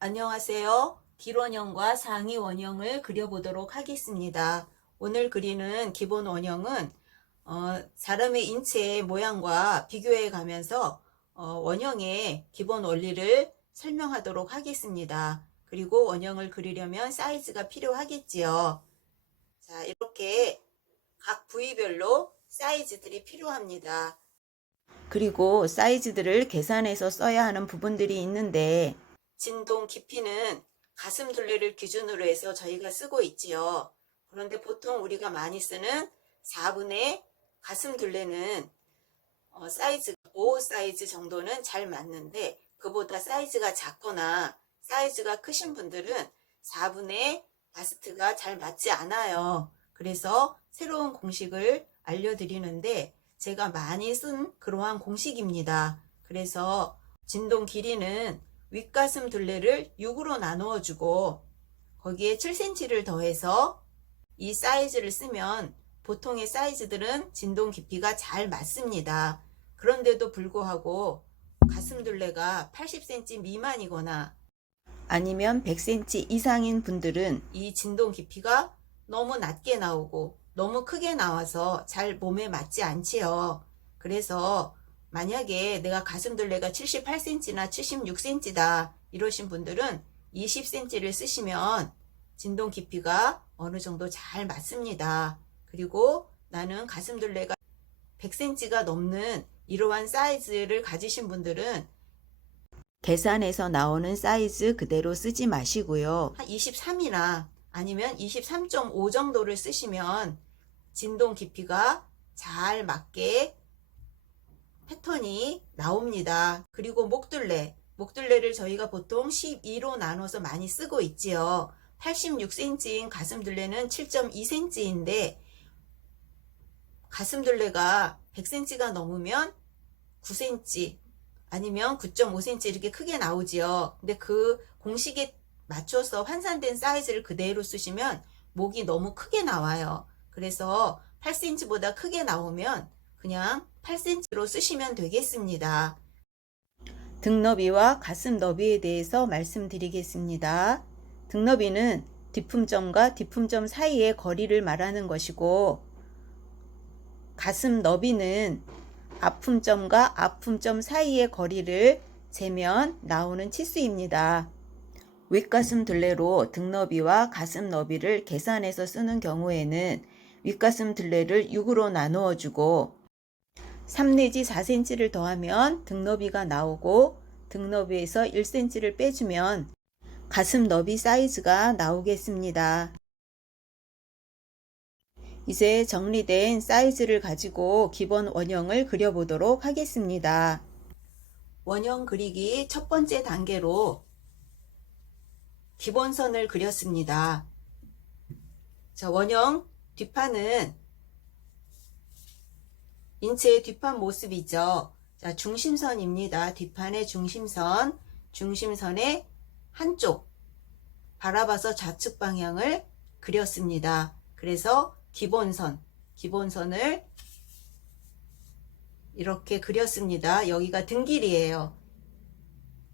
안녕하세요. 길원형과 상위 원형을 그려보도록 하겠습니다. 오늘 그리는 기본 원형은 사람의 인체의 모양과 비교해 가면서 원형의 기본 원리를 설명하도록 하겠습니다. 그리고 원형을 그리려면 사이즈가 필요하겠지요. 자, 이렇게 각 부위별로 사이즈들이 필요합니다. 그리고 사이즈들을 계산해서 써야 하는 부분들이 있는데 진동 깊이는 가슴 둘레를 기준으로 해서 저희가 쓰고 있지요. 그런데 보통 우리가 많이 쓰는 4분의 가슴 둘레는 사이즈 5 사이즈 정도는 잘 맞는데 그보다 사이즈가 작거나 사이즈가 크신 분들은 4분의 바스트가 잘 맞지 않아요. 그래서 새로운 공식을 알려드리는데 제가 많이 쓴 그러한 공식입니다. 그래서 진동 길이는 윗가슴 둘레를 6으로 나누어 주고 거기에 7cm를 더해서 이 사이즈를 쓰면 보통의 사이즈들은 진동 깊이가 잘 맞습니다. 그런데도 불구하고 가슴 둘레가 80cm 미만이거나 아니면 100cm 이상인 분들은 이 진동 깊이가 너무 낮게 나오고 너무 크게 나와서 잘 몸에 맞지 않지요. 그래서 만약에 내가 가슴 둘레가 78cm나 76cm다 이러신 분들은 20cm를 쓰시면 진동 깊이가 어느 정도 잘 맞습니다. 그리고 나는 가슴 둘레가 100cm가 넘는 이러한 사이즈를 가지신 분들은 계산해서 나오는 사이즈 그대로 쓰지 마시고요. 한 23이나 아니면 23.5 정도를 쓰시면 진동 깊이가 잘 맞게 패턴이 나옵니다. 그리고 목둘레를 저희가 보통 12로 나눠서 많이 쓰고 있지요. 86cm인 가슴 둘레는 7.2cm인데 가슴 둘레가 100cm가 넘으면 9cm 아니면 9.5cm 이렇게 크게 나오지요. 근데 그 공식에 맞춰서 환산된 사이즈를 그대로 쓰시면 목이 너무 크게 나와요. 그래서 8cm보다 크게 나오면 그냥 8cm로 쓰시면 되겠습니다. 등 너비와 가슴 너비에 대해서 말씀드리겠습니다. 등 너비는 뒷품점과 뒷품점 사이의 거리를 말하는 것이고 가슴 너비는 앞품점과 앞품점 사이의 거리를 재면 나오는 치수입니다. 윗가슴 둘레로 등 너비와 가슴 너비를 계산해서 쓰는 경우에는 윗가슴 둘레를 6으로 나누어 주고 3 내지 4cm를 더하면 등 너비가 나오고 등 너비에서 1cm를 빼주면 가슴 너비 사이즈가 나오겠습니다. 이제 정리된 사이즈를 가지고 기본 원형을 그려보도록 하겠습니다. 원형 그리기 첫 번째 단계로 기본선을 그렸습니다. 자, 원형 뒷판은 인체의 뒷판 모습이죠. 자, 중심선입니다. 뒷판의 중심선, 중심선의 한쪽 바라봐서 좌측 방향을 그렸습니다. 그래서 기본선을 이렇게 그렸습니다. 여기가 등 길이에요.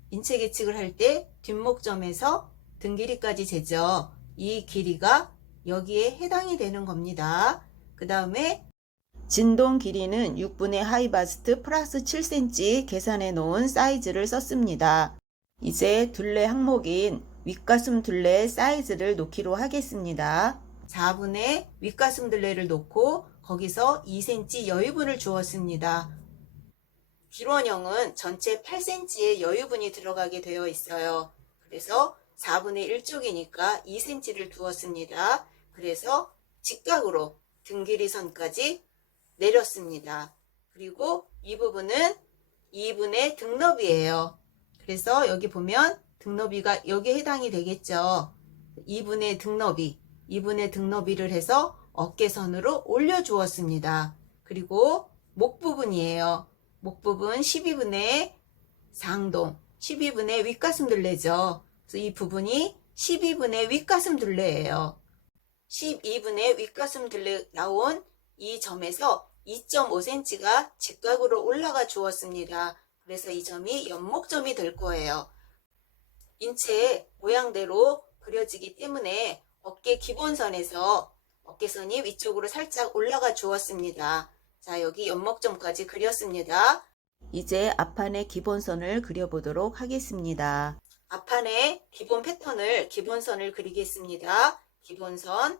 인체 계측을 할 때 뒷목점에서 등 길이까지 재죠. 이 길이가 여기에 해당이 되는 겁니다. 그 다음에 진동 길이는 6분의 하이바스트 플러스 7cm 계산해 놓은 사이즈를 썼습니다. 이제 둘레 항목인 윗가슴 둘레 사이즈를 놓기로 하겠습니다. 4분의 윗가슴 둘레를 놓고 거기서 2cm 여유분을 주었습니다. 길원형은 전체 8cm의 여유분이 들어가게 되어 있어요. 그래서 4분의 1쪽이니까 2cm를 두었습니다. 그래서 직각으로 등 길이 선까지 내렸습니다. 그리고 이 부분은 2분의 등 너비예요. 그래서 여기 보면 등 너비가 여기에 해당이 되겠죠. 2분의 등 너비를 해서 어깨선으로 올려 주었습니다. 그리고 목 부분이에요. 목 부분 12분의 상동, 12분의 윗가슴 둘레죠. 그래서 이 부분이 12분의 윗가슴 둘레예요. 12분의 윗가슴 둘레 나온 이 점에서 2.5cm가 직각으로 올라가 주었습니다. 그래서 이 점이 연목점이 될 거예요. 인체 모양대로 그려지기 때문에 어깨 기본선에서 어깨선이 위쪽으로 살짝 올라가 주었습니다. 자, 여기 연목점까지 그렸습니다. 이제 앞판의 기본선을 그려보도록 하겠습니다. 앞판의 기본 패턴을 기본선을 그리겠습니다. 기본선,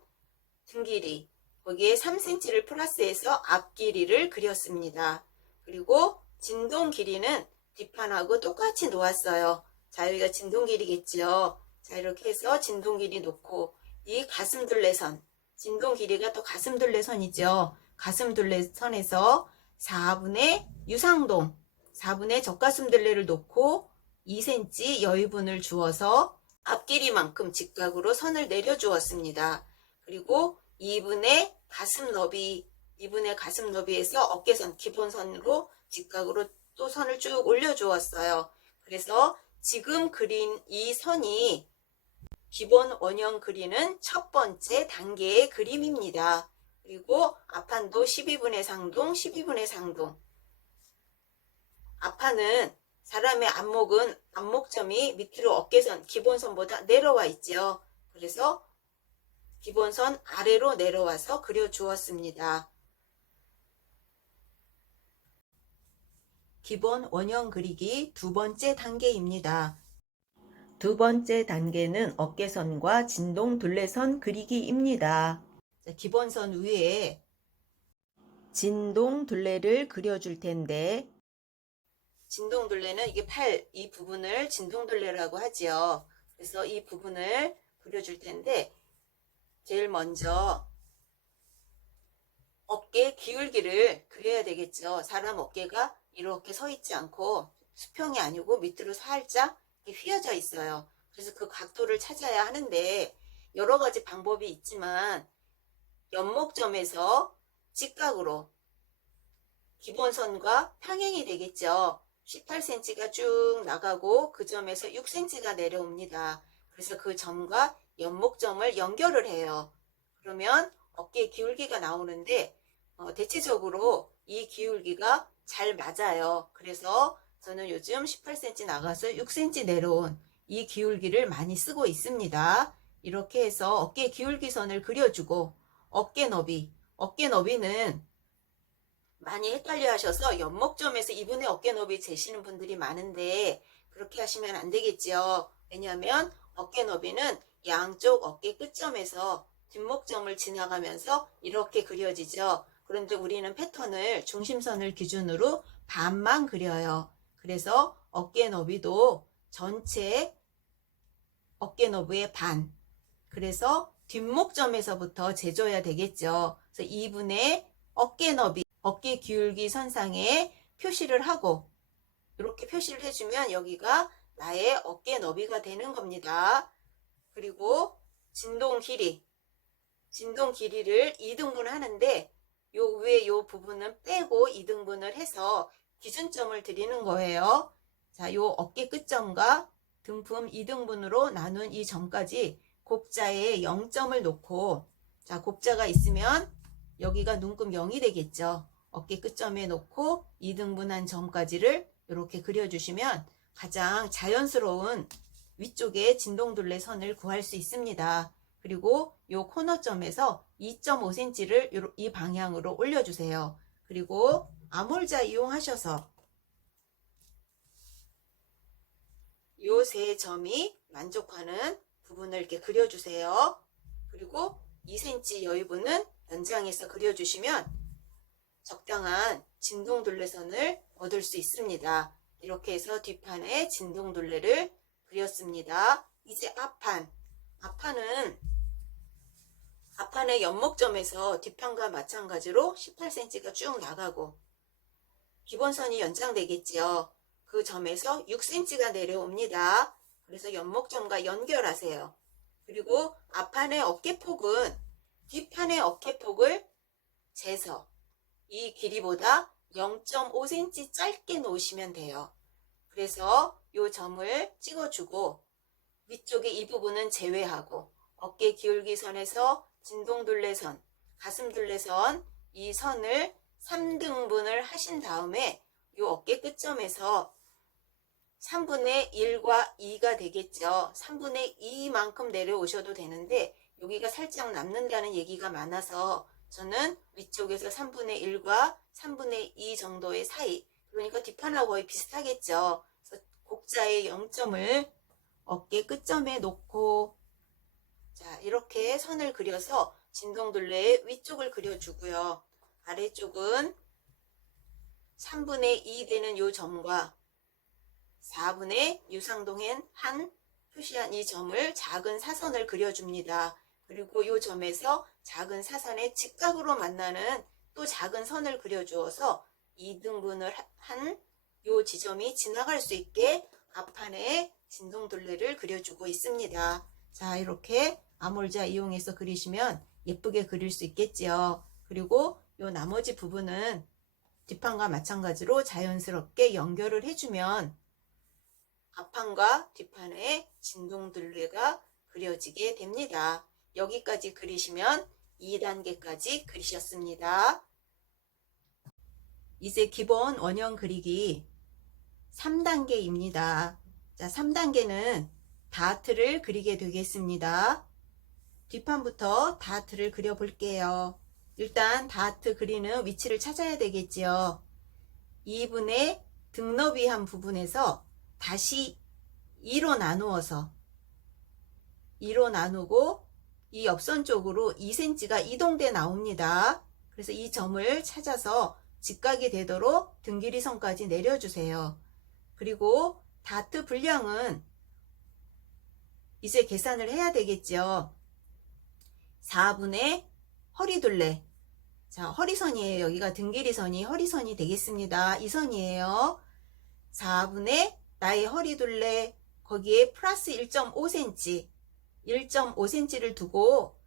등 길이, 거기에 3cm를 플러스해서 앞 길이를 그렸습니다. 그리고 진동 길이는 뒷판하고 똑같이 놓았어요. 자, 여기가 진동 길이겠죠. 자, 이렇게 해서 진동 길이 놓고 이 가슴둘레선, 진동 길이가 또 가슴둘레선이죠. 가슴둘레선에서 4분의 유상동, 4분의 젖가슴둘레를 놓고 2cm 여유분을 주어서 앞길이만큼 직각으로 선을 내려 주었습니다. 그리고 2분의 가슴 너비에서 어깨선 기본선으로 직각으로 또 선을 쭉 올려 주었어요. 그래서 지금 그린 이 선이 기본 원형 그리는 첫 번째 단계의 그림입니다. 그리고 앞판도 12분의 상동, 12분의 상동. 앞판은 사람의 안목은 안목점이 밑으로 어깨선, 기본선보다 내려와 있죠. 그래서 기본선 아래로 내려와서 그려 주었습니다. 기본 원형 그리기 두 번째 단계입니다. 두 번째 단계는 어깨선과 진동 둘레선 그리기입니다. 기본선 위에 진동 둘레를 그려줄 텐데, 진동 둘레는 이게 팔 이 부분을 진동 둘레라고 하지요. 그래서 이 부분을 그려줄 텐데, 제일 먼저 어깨 기울기를 그려야 되겠죠. 사람 어깨가 이렇게 서 있지 않고 수평이 아니고 밑으로 살짝 휘어져 있어요. 그래서 그 각도를 찾아야 하는데 여러 가지 방법이 있지만 연목점에서 직각으로 기본선과 평행이 되겠죠. 18cm가 쭉 나가고 그 점에서 6cm가 내려옵니다. 그래서 그 점과 연목점을 연결을 해요. 그러면 어깨 기울기가 나오는데 대체적으로 이 기울기가 잘 맞아요. 그래서 저는 요즘 18cm 나가서 6cm 내려온 이 기울기를 많이 쓰고 있습니다. 이렇게 해서 어깨 기울기 선을 그려주고 어깨 너비는 많이 헷갈려 하셔서 연목점에서 2분의 어깨 너비 재시는 분들이 많은데 그렇게 하시면 안 되겠죠. 왜냐하면 어깨 너비는 양쪽 어깨 끝점에서 뒷목점을 지나가면서 이렇게 그려지죠. 그런데 우리는 패턴을 중심선을 기준으로 반만 그려요. 그래서 어깨 너비도 전체 어깨 너비의 반. 그래서 뒷목점에서부터 재줘야 되겠죠. 그래서 2분의 어깨 너비, 어깨 기울기 선상에 표시를 하고 이렇게 표시를 해주면 여기가 나의 어깨 너비가 되는 겁니다. 그리고 진동 길이를 2등분 하는데 요 위에 요 부분은 빼고 2등분을 해서 기준점을 드리는 거예요. 자, 요 어깨 끝점과 등품 2등분으로 나눈 이 점까지 곡자에 0점을 놓고, 자, 곡자가 있으면 여기가 눈금 0이 되겠죠. 어깨 끝점에 놓고 2등분한 점까지를 이렇게 그려주시면 가장 자연스러운 위쪽에 진동둘레 선을 구할 수 있습니다. 그리고 이 코너점에서 2.5cm를 이 방향으로 올려주세요. 그리고 아몰자 이용하셔서 이 세 점이 만족하는 부분을 이렇게 그려주세요. 그리고 2cm 여유분은 연장해서 그려주시면 적당한 진동둘레선을 얻을 수 있습니다. 이렇게 해서 뒷판에 진동둘레를 그렸습니다. 이제 앞판의 연목점에서 뒷판과 마찬가지로 18cm가 쭉 나가고 기본선이 연장되겠지요. 그 점에서 6cm가 내려옵니다. 그래서 연목점과 연결하세요. 그리고 앞판의 어깨폭은 뒷판의 어깨폭을 재서 이 길이보다 0.5cm 짧게 놓으시면 돼요. 그래서 이 점을 찍어주고 위쪽에 이 부분은 제외하고 어깨 기울기 선에서 진동둘레선, 가슴둘레선 이 선을 3등분을 하신 다음에 이 어깨 끝점에서 3분의 1과 2가 되겠죠. 3분의 2만큼 내려오셔도 되는데 여기가 살짝 남는다는 얘기가 많아서 저는 위쪽에서 3분의 1과 3분의 2 정도의 사이, 그러니까 뒷판하고 거의 비슷하겠죠. 그래서 곡자의 0점을 어깨 끝점에 놓고, 자, 이렇게 선을 그려서 진동둘레의 위쪽을 그려주고요. 아래쪽은 3분의 2 되는 요 점과 4분의 유상동엔 한 표시한 이 점을 작은 사선을 그려줍니다. 그리고 이 점에서 작은 사선의 직각으로 만나는 또 작은 선을 그려주어서 2등분을 한 이 지점이 지나갈 수 있게 앞판에 진동둘레를 그려주고 있습니다. 자, 이렇게 아몰자 이용해서 그리시면 예쁘게 그릴 수 있겠지요. 그리고 이 나머지 부분은 뒷판과 마찬가지로 자연스럽게 연결을 해주면 앞판과 뒷판에 진동둘레가 그려지게 됩니다. 여기까지 그리시면 2단계까지 그리셨습니다. 이제 기본 원형 그리기 3단계입니다. 자, 3단계는 다트를 그리게 되겠습니다. 뒷판부터 다트를 그려 볼게요. 일단 다트 그리는 위치를 찾아야 되겠지요. 2분의 등너비 한 부분에서 다시 2로 나누고 이 옆선 쪽으로 2cm가 이동돼 나옵니다. 그래서 이 점을 찾아서 직각이 되도록 등 길이 선까지 내려주세요. 그리고 다트 분량은 이제 계산을 해야 되겠죠. 4분의 허리둘레. 자, 허리선이에요. 여기가 등 길이선이 허리선이 되겠습니다. 이 선이에요. 4분의 나의 허리둘레, 거기에 플러스 1.5cm, 1.5cm를 두고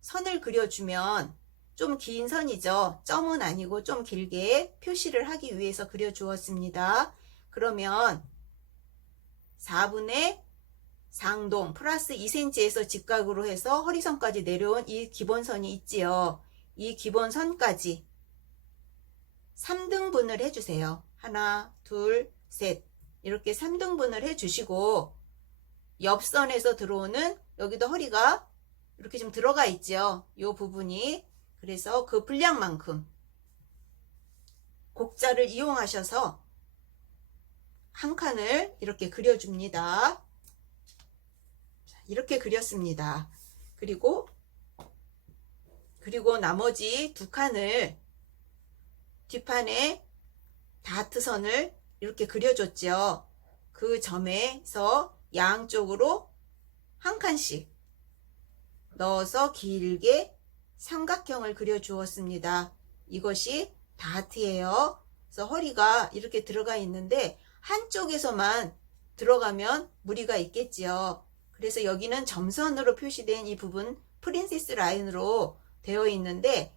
선을 그려주면 좀 긴 선이죠. 점은 아니고 좀 길게 표시를 하기 위해서 그려주었습니다. 그러면 4분의 상동 플러스 2cm에서 직각으로 해서 허리선까지 내려온 이 기본선이 있지요. 이 기본선까지 3등분을 해주세요. 하나, 둘, 셋. 이렇게 3등분을 해주시고 옆선에서 들어오는 여기도 허리가 이렇게 좀 들어가 있죠. 이 부분이. 그래서 그 분량만큼 곡자를 이용하셔서 한 칸을 이렇게 그려줍니다. 이렇게 그렸습니다. 그리고 나머지 두 칸을 뒷판에 다트선을 이렇게 그려줬죠. 그 점에서 양쪽으로 한 칸씩 넣어서 길게 삼각형을 그려 주었습니다. 이것이 다트예요. 그래서 허리가 이렇게 들어가 있는데 한쪽에서만 들어가면 무리가 있겠지요. 그래서 여기는 점선으로 표시된 이 부분 프린세스 라인으로 되어 있는데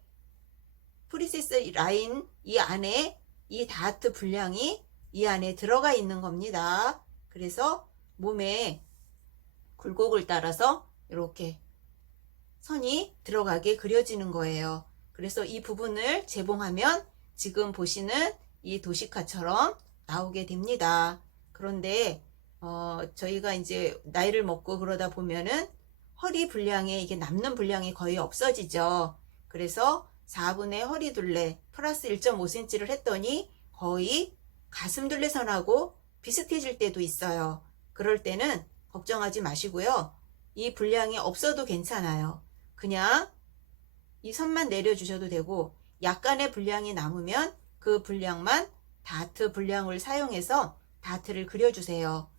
프린세스 라인 이 안에 이 다트 분량이 이 안에 들어가 있는 겁니다. 그래서 몸에 굴곡을 따라서 이렇게 선이 들어가게 그려지는 거예요. 그래서 이 부분을 재봉하면 지금 보시는 이 도시카처럼 나오게 됩니다. 그런데 저희가 이제 나이를 먹고 그러다 보면은 허리 분량에 이게 남는 분량이 거의 없어지죠. 그래서 4분의 허리 둘레 플러스 1.5cm를 했더니 거의 가슴 둘레선하고 비슷해질 때도 있어요. 그럴 때는 걱정하지 마시고요. 이 분량이 없어도 괜찮아요. 그냥 이 선만 내려주셔도 되고 약간의 분량이 남으면 그 분량만 다트 분량을 사용해서 다트를 그려주세요.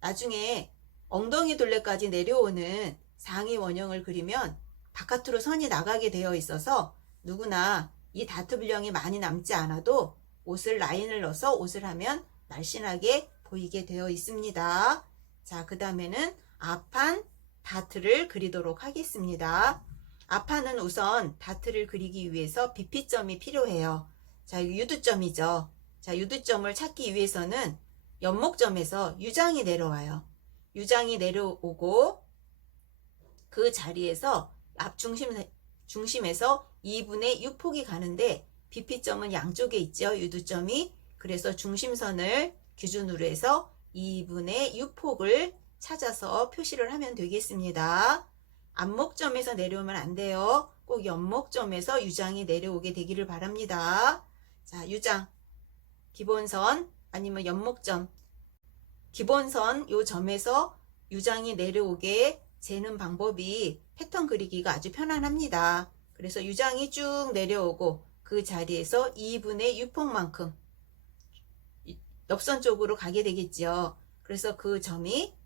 나중에 엉덩이 둘레까지 내려오는 상의 원형을 그리면 바깥으로 선이 나가게 되어 있어서 누구나 이 다트 분량이 많이 남지 않아도 옷을 라인을 넣어서 옷을 하면 날씬하게 보이게 되어 있습니다. 자, 그 다음에는 앞판 다트를 그리도록 하겠습니다. 앞판은 우선 다트를 그리기 위해서 비피점이 필요해요. 자, 유두점이죠. 자, 유두점을 찾기 위해서는 연목점에서 유장이 내려와요. 유장이 내려오고 그 자리에서 앞 중심에서 2분의 6폭이 가는데 비피점은 양쪽에 있죠. 유두점이. 그래서 중심선을 기준으로 해서 2분의 6폭을 찾아서 표시를 하면 되겠습니다. 앞목점에서 내려오면 안 돼요. 꼭 옆목점에서 유장이 내려오게 되기를 바랍니다. 자, 유장, 기본선 아니면 옆목점, 기본선 요 점에서 유장이 내려오게 재는 방법이 패턴 그리기가 아주 편안합니다. 그래서 유장이 쭉 내려오고 그 자리에서 2분의 6폭만큼 옆선 쪽으로 가게 되겠죠. 그래서 그 점이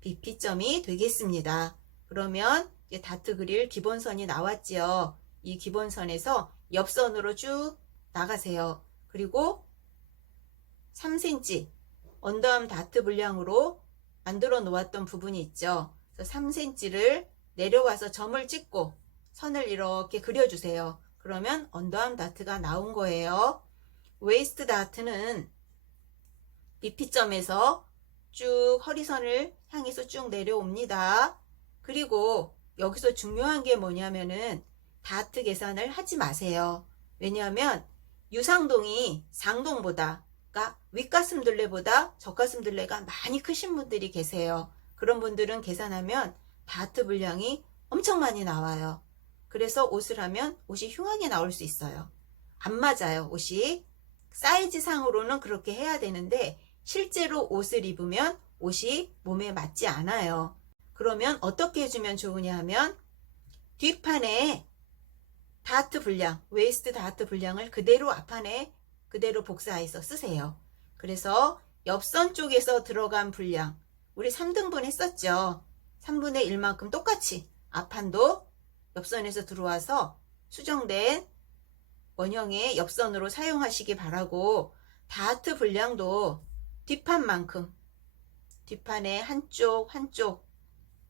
BP점이 되겠습니다. 그러면 이제 다트 그릴 기본선이 나왔죠. 이 기본선에서 옆선으로 쭉 나가세요. 그리고 3cm 언더암 다트 분량으로 만들어 놓았던 부분이 있죠. 그래서 3cm를 내려와서 점을 찍고 선을 이렇게 그려주세요. 그러면 언더암 다트가 나온 거예요. 웨이스트 다트는 BP점에서 쭉 허리선을 향해서 쭉 내려옵니다. 그리고 여기서 중요한 게 뭐냐면은 다트 계산을 하지 마세요. 왜냐하면 유상동이 상동보다, 그러니까 윗가슴둘레보다 젖가슴둘레가 많이 크신 분들이 계세요. 그런 분들은 계산하면 다트 분량이 엄청 많이 나와요. 그래서 옷을 하면 옷이 흉하게 나올 수 있어요. 안 맞아요, 옷이. 사이즈상으로는 그렇게 해야 되는데 실제로 옷을 입으면 옷이 몸에 맞지 않아요. 그러면 어떻게 해주면 좋으냐 하면 뒷판에 다트 분량, 웨이스트 다트 분량을 그대로 앞판에 그대로 복사해서 쓰세요. 그래서 옆선 쪽에서 들어간 분량, 우리 3등분 했었죠. 3분의 1만큼 똑같이 앞판도 옆선에서 들어와서 수정된 원형의 옆선으로 사용하시기 바라고, 다트 분량도 뒷판만큼, 뒷판에 한쪽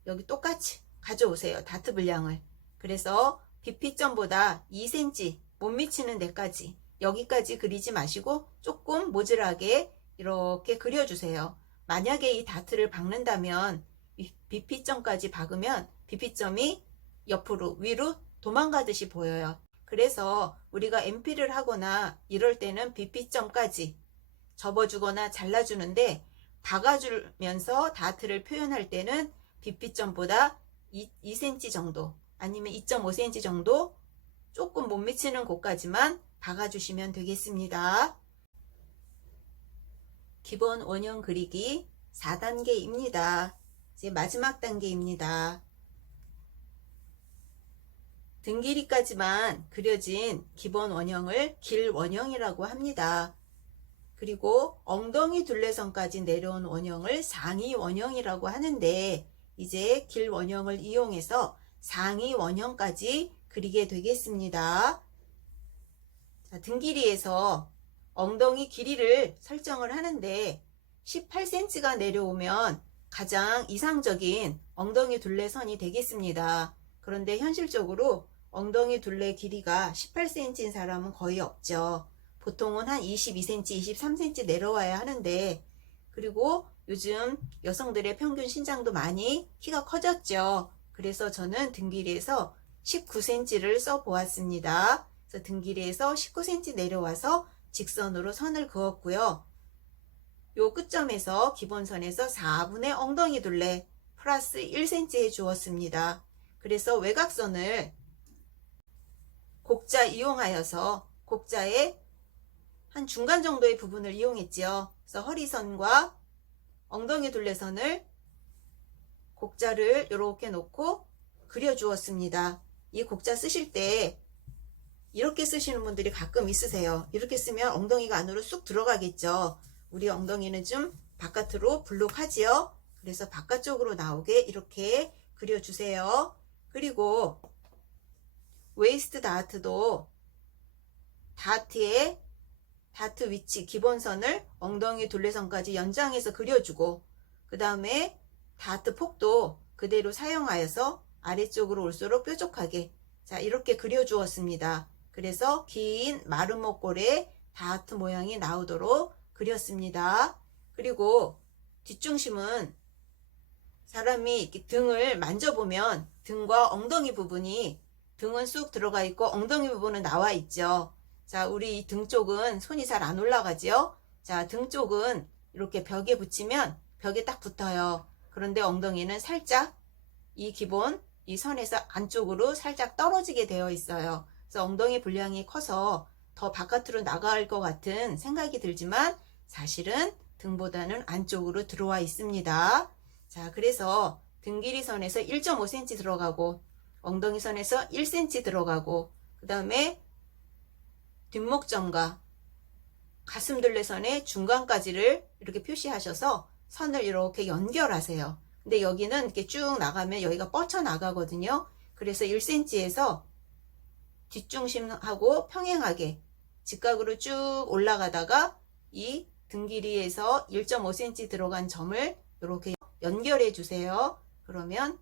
여기 똑같이 가져오세요. 다트 분량을. 그래서 BP점보다 2cm 못 미치는 데까지, 여기까지 그리지 마시고 조금 모질하게 이렇게 그려주세요. 만약에 이 다트를 박는다면 BP점까지 박으면 BP점이 옆으로 위로 도망가듯이 보여요. 그래서 우리가 MP를 하거나 이럴 때는 BP점까지 접어주거나 잘라주는데, 박아주면서 다트를 표현할 때는 BP점보다 2cm 정도 아니면 2.5cm 정도 조금 못 미치는 곳까지만 박아주시면 되겠습니다. 기본 원형 그리기 4단계입니다. 이제 마지막 단계입니다. 등 길이까지만 그려진 기본 원형을 길 원형이라고 합니다. 그리고 엉덩이 둘레선까지 내려온 원형을 상의 원형이라고 하는데, 이제 길 원형을 이용해서 상의 원형까지 그리게 되겠습니다. 자, 등 길이에서 엉덩이 길이를 설정을 하는데 18cm가 내려오면 가장 이상적인 엉덩이 둘레선이 되겠습니다. 그런데 현실적으로 엉덩이 둘레 길이가 18cm인 사람은 거의 없죠. 보통은 한 22cm, 23cm 내려와야 하는데, 그리고 요즘 여성들의 평균 신장도 많이 키가 커졌죠. 그래서 저는 등 길이에서 19cm를 써 보았습니다. 그래서 등 길이에서 19cm 내려와서 직선으로 선을 그었고요. 요 끝점에서 기본선에서 4분의 엉덩이 둘레 플러스 1cm 해 주었습니다. 그래서 외곽선을 곡자 이용하여서 곡자의 한 중간 정도의 부분을 이용했지요. 그래서 허리선과 엉덩이 둘레선을 곡자를 이렇게 놓고 그려 주었습니다. 이 곡자 쓰실 때 이렇게 쓰시는 분들이 가끔 있으세요. 이렇게 쓰면 엉덩이가 안으로 쑥 들어가겠죠. 우리 엉덩이는 좀 바깥으로 불룩하지요. 그래서 바깥쪽으로 나오게 이렇게 그려주세요. 그리고 웨이스트 다트도 다트 위치 기본선을 엉덩이 둘레선까지 연장해서 그려주고, 그 다음에 다트 폭도 그대로 사용하여서 아래쪽으로 올수록 뾰족하게, 자, 이렇게 그려주었습니다. 그래서 긴 마른 목골에 다트 모양이 나오도록 그렸습니다. 그리고 뒷중심은 사람이 이렇게 등을 만져보면 등과 엉덩이 부분이, 등은 쑥 들어가 있고 엉덩이 부분은 나와 있죠. 자, 우리 등 쪽은 손이 잘 안 올라가지요. 자, 등 쪽은 이렇게 벽에 붙이면 벽에 딱 붙어요. 그런데 엉덩이는 살짝 이 기본 이 선에서 안쪽으로 살짝 떨어지게 되어 있어요. 그래서 엉덩이 분량이 커서 더 바깥으로 나갈 것 같은 생각이 들지만 사실은 등보다는 안쪽으로 들어와 있습니다. 자, 그래서 등 길이 선에서 1.5cm 들어가고 엉덩이 선에서 1cm 들어가고 그 다음에 뒷목점과 가슴둘레선의 중간까지를 이렇게 표시하셔서 선을 이렇게 연결하세요. 근데 여기는 이렇게 쭉 나가면 여기가 뻗쳐 나가거든요. 그래서 1cm에서 뒷중심하고 평행하게 직각으로 쭉 올라가다가 이 등 길이에서 1.5cm 들어간 점을 이렇게 연결해 주세요. 그러면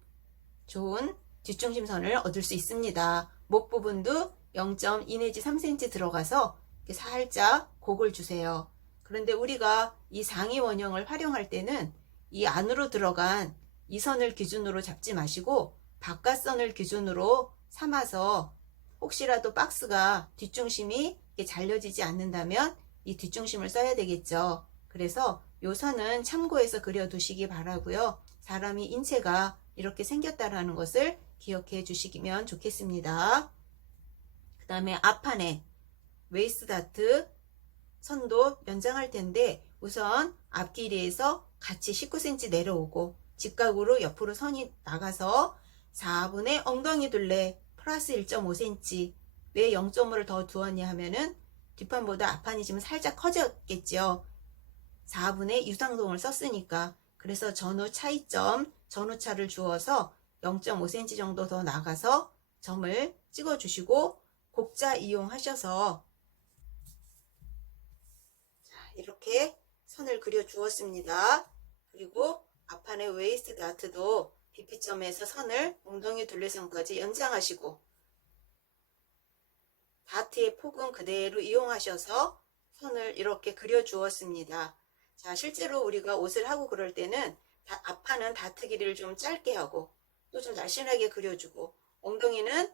좋은 뒷중심선을 얻을 수 있습니다. 목 부분도 0.2 내지 3cm 들어가서 이렇게 살짝 곡을 주세요. 그런데 우리가 이 상의 원형을 활용할 때는 이 안으로 들어간 이 선을 기준으로 잡지 마시고 바깥선을 기준으로 삼아서 혹시라도 박스가 뒷중심이 잘려지지 않는다면 이 뒷중심을 써야 되겠죠. 그래서 이 선은 참고해서 그려두시기 바라고요. 사람이 인체가 이렇게 생겼다라는 것을 기억해 주시면 좋겠습니다. 그 다음에 앞판에 웨이스트 다트 선도 연장할 텐데 우선 앞길이에서 같이 19cm 내려오고 직각으로 옆으로 선이 나가서 4분의 엉덩이 둘레 플러스 1.5cm 왜 0.5를 더 두었냐 하면은 뒷판보다 앞판이 지금 살짝 커졌겠죠. 4분의 유상동을 썼으니까. 그래서 전후 차이점 전후차를 주어서 0.5cm 정도 더 나가서 점을 찍어 주시고 곡자 이용하셔서 이렇게 선을 그려 주었습니다. 그리고 앞판의 웨이스트 다트도 BP점에서 선을 엉덩이 둘레선까지 연장하시고 다트의 폭은 그대로 이용하셔서 선을 이렇게 그려 주었습니다. 자, 실제로 우리가 옷을 하고 그럴 때는 앞판은 다트 길이를 좀 짧게 하고 또 좀 날씬하게 그려주고 엉덩이는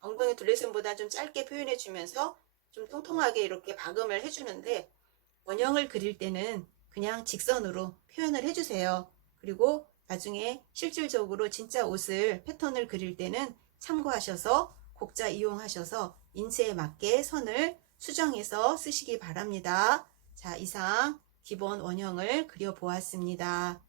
엉덩이 둘레선보다 좀 짧게 표현해 주면서 좀 통통하게 이렇게 박음을 해주는데 원형을 그릴 때는 그냥 직선으로 표현을 해주세요. 그리고 나중에 실질적으로 진짜 옷을 패턴을 그릴 때는 참고하셔서 곡자 이용하셔서 인체에 맞게 선을 수정해서 쓰시기 바랍니다. 자, 이상 기본 원형을 그려 보았습니다.